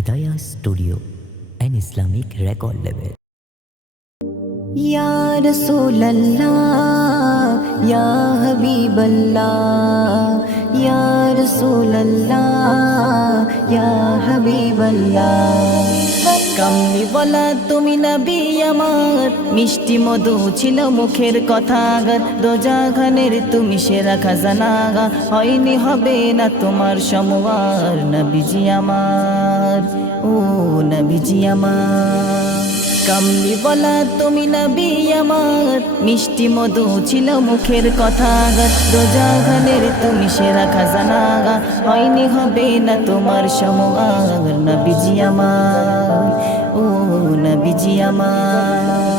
ہدایہ اسٹوڈیو این اسلامک ریکارڈ لیول۔ یا رسول اللہ، یا حبیب اللہ، یا رسول اللہ، یا حبیب اللہ۔ বলা, তুমি নবী আমার। মিষ্টি মধু ছিল মুখের কথা দোজাখানের তুমি সেরা খাজানাগা হয়নি, হবে না তোমার সমবার নবীজি আমার, ও নবীজি আমার। কামলি বলা, তুমি নবী আমার। মিষ্টি মধু ছিল মুখের কথা দোজাখানের তুমি সেরা খাজানাগা হয়নি, হবে না তোমার সমগার নবীজি আমার, ও নবীজি আমার।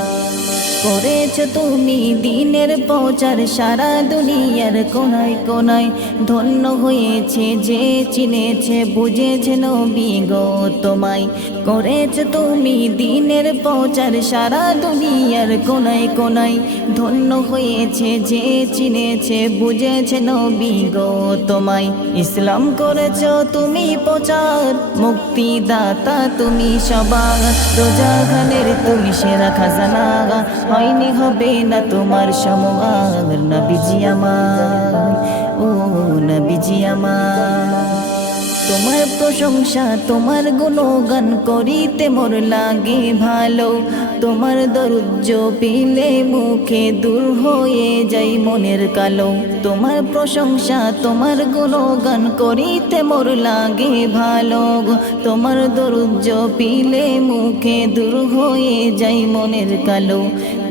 করেছ তুমি দিনের প্রচার সারা দুনিয়ার কোনায় কোনায় ধন্য হয়েছে যে চিনেছে, বুঝেছে নবী গো তোমায়। করেছ তুমি দিনের প্রচার সারা দুনিয়ার কোনায় কোনায় ধন্য হয়েছে যে চিনেছে, বুঝেছে নবী গো তোমায়। ইসলাম করেছ তুমি প্রচার, মুক্তিদাতা তুমি সবার। রোজাখানের তুমি সেরা খাজানা। হয়নি হবে না তোমার সমগার নবীজি আমার, ও নবীজি আমার। তোমার প্রশংসা, তোমার গুণগান করিতে মোর লাগে ভালো। তোমার দরুজ্জ পিলে মুখে দূর হয়ে যাই মনের কালো। তোমার প্রশংসা, তোমার গুণগান করিতে মোর লাগে ভালো তোমার দরুজ্জ পিলে মুখে দূর হয়ে যাই মনের কালো।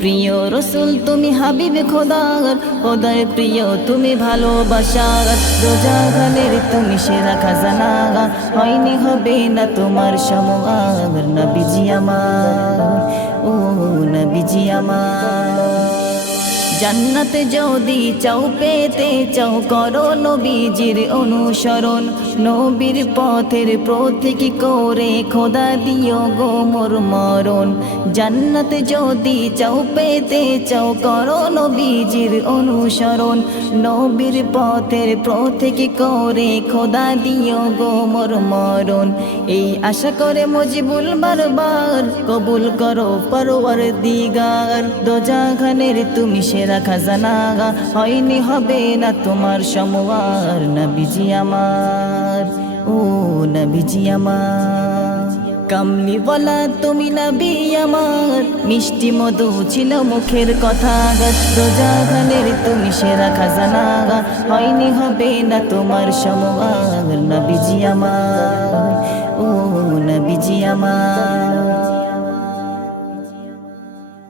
প্রিয় রসুল, তুমি হাবিব খোদার। খোদার প্রিয়, তুমি ভালোবাসার। রোজাগানের তুমি সেরা খাজানা হয়নি হবে না তোমার সমগার নবীজি আমার। ও নবীজি আমার। জান্নাতে যদি চাও পেতে চাও করো নবীজির অনুসরণ। নবীর পথের প্রতীক করে খোদা দিও গো মোর মরণ। জান্নাতে যদি চাও পেতে চাও করো নবীজির অনুসরণ। নবীর পথের প্রতীক করে খোদা দিও গো মোর মরণ। এই আশা করে মজিবুল বারবার কবুল করো পরওয়ার দিগার দোজাখানের তুমি সেরা খাজানাগা, হয়নি হবে না তোমার সমবার নবীজি আমার, ও নবীজি আমার। কামলি বলা, তুমি নবী আমার। মিষ্টি মধু ছিল মুখের কথা রোজাখানের তুমি সেরা খাজানা হয়নি হবে না তোমার সমবার নবীজি আমার, ও নবীজি আমার।